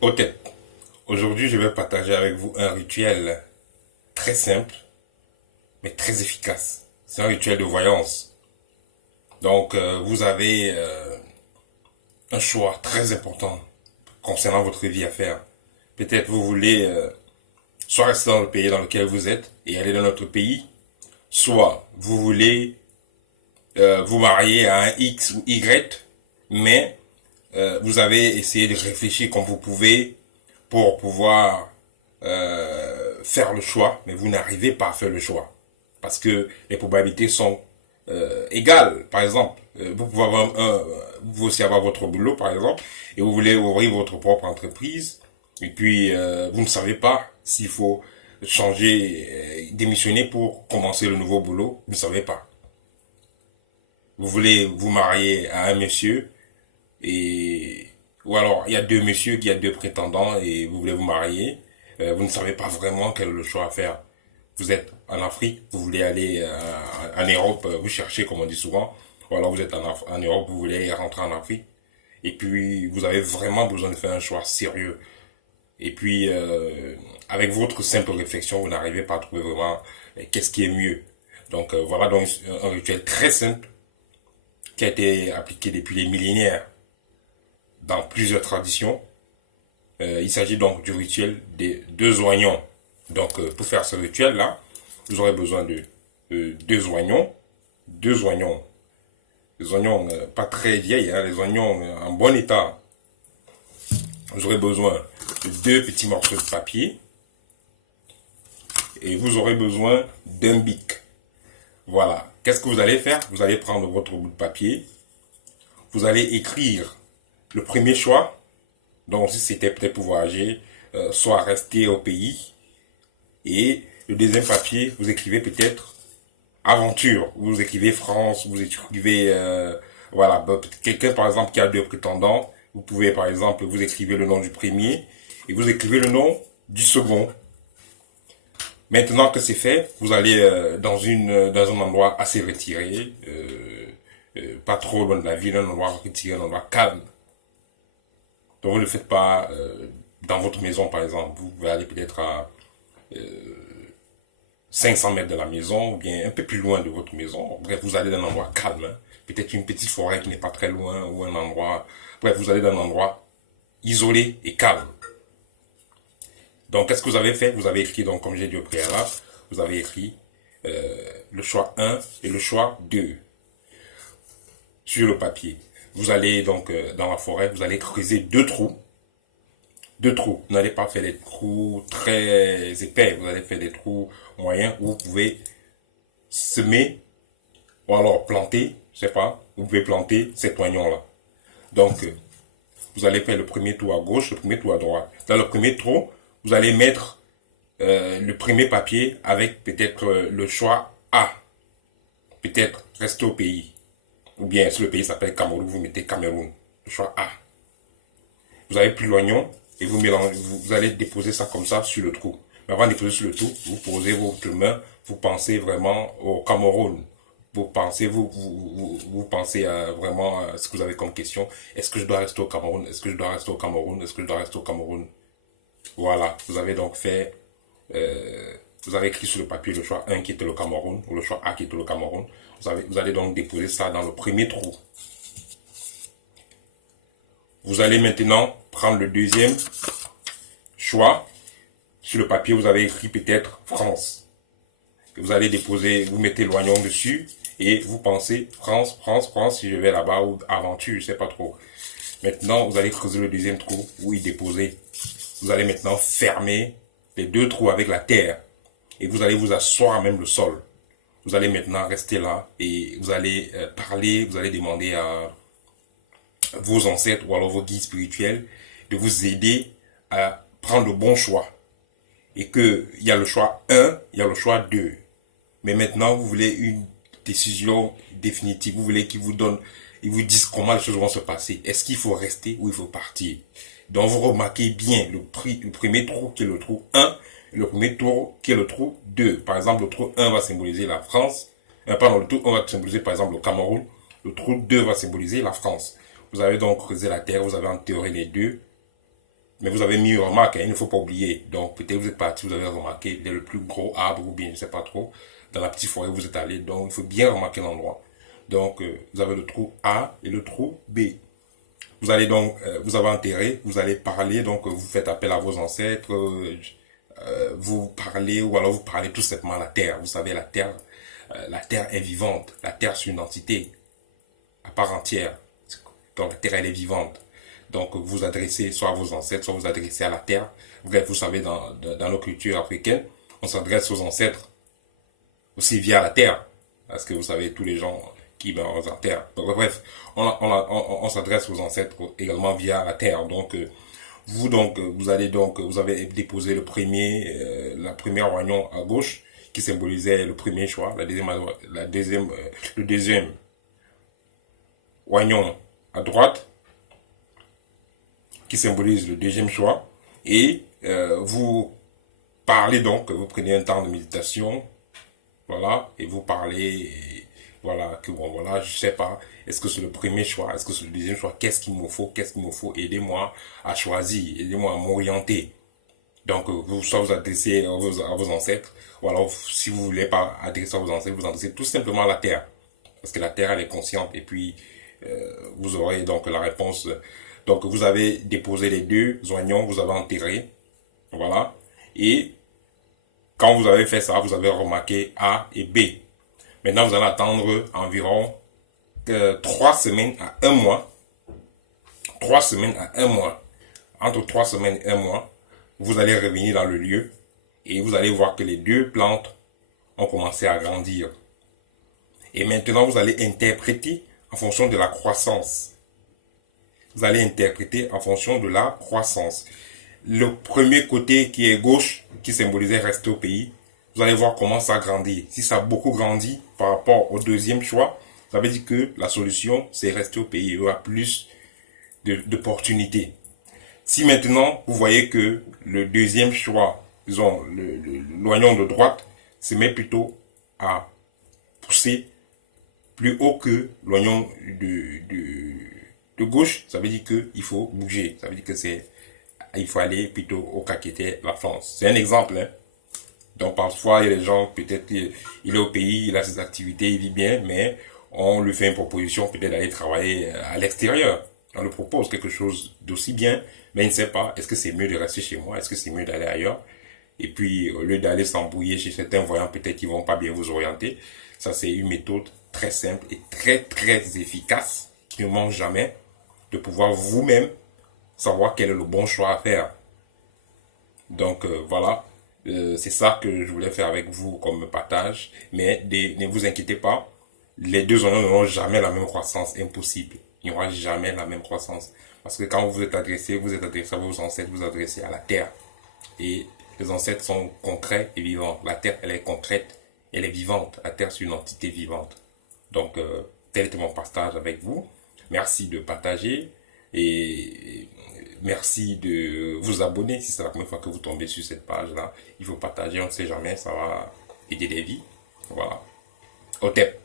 Ok, aujourd'hui je vais partager avec vous un rituel très simple mais très efficace. C'est un rituel de voyance. Donc vous avez un choix très important concernant votre vie à faire. Peut-être vous voulez soit rester dans le pays dans lequel vous êtes et aller dans notre pays, soit vous voulez vous marier à un X ou Y, mais vous avez essayé de réfléchir comme vous pouvez pour pouvoir faire le choix, mais vous n'arrivez pas à faire le choix. Parce que les probabilités sont égales. Par exemple, vous pouvez aussi avoir votre boulot, par exemple, et vous voulez ouvrir votre propre entreprise, et puis vous ne savez pas s'il faut changer, démissionner pour commencer le nouveau boulot, vous ne savez pas. Vous voulez vous marier à un monsieur, et ou alors il y a deux messieurs, il y a deux prétendants et vous voulez vous marier, vous ne savez pas vraiment quel est le choix à faire. Vous êtes en Afrique, vous voulez aller en Europe, vous cherchez comme on dit souvent, ou alors vous êtes en Europe, vous voulez rentrer en Afrique, et puis vous avez vraiment besoin de faire un choix sérieux. Et puis avec votre simple réflexion, vous n'arrivez pas à trouver vraiment qu'est-ce qui est mieux. Donc voilà donc un rituel très simple qui a été appliqué depuis les millénaires dans plusieurs traditions. Il s'agit donc du rituel des deux oignons. Donc, pour faire ce rituel-là, vous aurez besoin de deux oignons. Deux oignons. Les oignons pas très vieilles, hein, les oignons en bon état. Vous aurez besoin de deux petits morceaux de papier. Et vous aurez besoin d'un bic. Voilà. Qu'est-ce que vous allez faire? Vous allez prendre votre bout de papier. Vous allez écrire le premier choix. Donc, si c'était peut-être pour voyager, soit rester au pays. Et le deuxième papier, vous écrivez peut-être aventure. Vous écrivez France, vous écrivez, voilà, quelqu'un par exemple qui a deux prétendants. Vous pouvez par exemple, vous écrivez le nom du premier et vous écrivez le nom du second. Maintenant que c'est fait, vous allez dans un endroit assez retiré, pas trop loin de la ville, un endroit retiré, un endroit calme. Donc vous ne le faites pas dans votre maison par exemple. Vous pouvez aller peut-être à 500 mètres de la maison, ou bien un peu plus loin de votre maison. Bref, vous allez dans un endroit calme, hein. Peut-être une petite forêt qui n'est pas très loin, ou un endroit... Bref, vous allez dans un endroit isolé et calme. Donc, qu'est-ce que vous avez fait? Vous avez écrit, donc, comme j'ai dit au préalable, vous avez écrit le choix 1 et le choix 2 sur le papier. Vous allez donc dans la forêt, vous allez creuser deux trous. Deux trous. Vous n'allez pas faire des trous très épais. Vous allez faire des trous moyens où vous pouvez semer ou alors planter, je sais pas, vous pouvez planter cet oignon-là. Donc, vous allez faire le premier trou à gauche, le premier trou à droite. Dans le premier trou, vous allez mettre le premier papier avec peut-être le choix A. Peut-être rester au pays. Ou bien si le pays s'appelle Cameroun, vous mettez Cameroun. Le choix A. Vous avez pris l'oignon et vous mélangez, vous allez déposer ça comme ça sur le trou. Mais avant de déposer sur le trou, vous posez votre main, vous pensez vraiment au Cameroun. Vous pensez à vraiment à ce que vous avez comme question. Est-ce que je dois rester au Cameroun? Est-ce que je dois rester au Cameroun? Est-ce que je dois rester au Cameroun? Voilà, vous avez donc fait, vous avez écrit sur le papier le choix 1 qui était le Cameroun, ou le choix A qui était le Cameroun. Vous allez donc déposer ça dans le premier trou. Vous allez maintenant prendre le deuxième choix. Sur le papier, vous avez écrit peut-être France. Et vous allez déposer, vous mettez l'oignon dessus et vous pensez France, France, France, si je vais là-bas ou aventure, je sais pas trop. Maintenant, vous allez creuser le deuxième trou où y déposer. Vous allez maintenant fermer les deux trous avec la terre et vous allez vous asseoir à même le sol. Vous allez maintenant rester là et vous allez parler, vous allez demander à vos ancêtres ou alors vos guides spirituels de vous aider à prendre le bon choix. Et que il y a le choix 1, il y a le choix 2. Mais maintenant, vous voulez une décision définitive. Vous voulez qu'ils vous donnent, ils vous disent comment les choses vont se passer. Est-ce qu'il faut rester ou il faut partir? Donc, vous remarquez bien le premier trou qui est le trou 1 et le premier trou qui est le trou 2. Par exemple, le trou 1 va symboliser la France. Pardon, le trou 1 va symboliser par exemple le Cameroun. Le trou 2 va symboliser la France. Vous avez donc creusé la terre, vous avez enterré les deux. Mais vous avez mis une remarque, hein, il ne faut pas oublier. Donc peut-être vous êtes parti, vous avez remarqué, il est le plus gros arbre ou bien je ne sais pas trop, dans la petite forêt où vous êtes allé. Donc il faut bien remarquer l'endroit. Donc vous avez le trou A et le trou B. Vous allez donc, vous avez enterré, vous allez parler, donc vous faites appel à vos ancêtres, vous parlez ou alors vous parlez tout simplement à la terre. Vous savez, la terre est vivante, la terre c'est une entité à part entière. Donc la terre elle est vivante. Donc vous adressez soit à vos ancêtres, soit vous adressez à la terre. Bref, vous savez, dans nos cultures africaines, on s'adresse aux ancêtres aussi via la terre. Parce que vous savez, tous les gens qui meurent en terre. Donc, bref, on s'adresse aux ancêtres également via la terre. Donc, vous allez donc, vous avez déposé la première oignon à gauche qui symbolisait le premier choix, le deuxième oignon à droite qui symbolise le deuxième choix. Et vous parlez donc, vous prenez un temps de méditation, voilà, et vous parlez, et voilà, que bon, voilà, je sais pas, est-ce que c'est le premier choix, est-ce que c'est le deuxième choix, qu'est-ce qu'il me faut, aidez-moi à choisir, aidez-moi à m'orienter. Donc, vous, soit vous adressez à vos ancêtres, ou alors, si vous voulez pas adresser à vos ancêtres, vous adressez tout simplement à la terre. Parce que la terre, elle est consciente, et puis, vous aurez donc la réponse. Donc, vous avez déposé les deux oignons, vous avez enterré, voilà, et quand vous avez fait ça, vous avez remarqué A et B. Maintenant, vous allez attendre environ 3 semaines à 1 mois. 3 semaines à 1 mois. Entre 3 semaines et 1 mois, vous allez revenir dans le lieu et vous allez voir que les deux plantes ont commencé à grandir. Et maintenant, vous allez interpréter en fonction de la croissance. Vous allez interpréter en fonction de la croissance. Le premier côté qui est gauche, qui symbolisait rester au pays, vous allez voir comment ça grandit. Si ça a beaucoup grandi par rapport au deuxième choix, ça veut dire que la solution, c'est rester au pays. Il y aura plus d'opportunités. Si maintenant, vous voyez que le deuxième choix, disons, l'oignon de droite, se met plutôt à pousser plus haut que l'oignon de gauche, ça veut dire qu'il faut bouger. Ça veut dire que il faut aller plutôt au cas qui était la France. C'est un exemple, hein. Donc parfois, il y a des gens, peut-être, il est au pays, il a ses activités, il vit bien, mais on lui fait une proposition peut-être d'aller travailler à l'extérieur. On lui propose quelque chose d'aussi bien, mais il ne sait pas, est-ce que c'est mieux de rester chez moi, est-ce que c'est mieux d'aller ailleurs? Et puis, au lieu d'aller s'embrouiller chez certains voyants, peut-être qu'ils vont pas bien vous orienter. Ça, c'est une méthode très simple et très, très efficace, qui ne manque jamais, de pouvoir vous-même savoir quel est le bon choix à faire. Donc, voilà. C'est ça que je voulais faire avec vous comme partage. Mais ne vous inquiétez pas, les deux oignons n'auront jamais la même croissance, impossible. Il n'y aura jamais la même croissance. Parce que quand vous êtes adressé à vos ancêtres, vous adressez à la terre. Et les ancêtres sont concrets et vivants. La terre, elle est concrète, elle est vivante. La terre, c'est une entité vivante. Donc, tel était mon partage avec vous. Merci de partager et merci de vous abonner si c'est la première fois que vous tombez sur cette page-là. Il faut partager, on ne sait jamais, ça va aider des vies. Voilà. Au tep.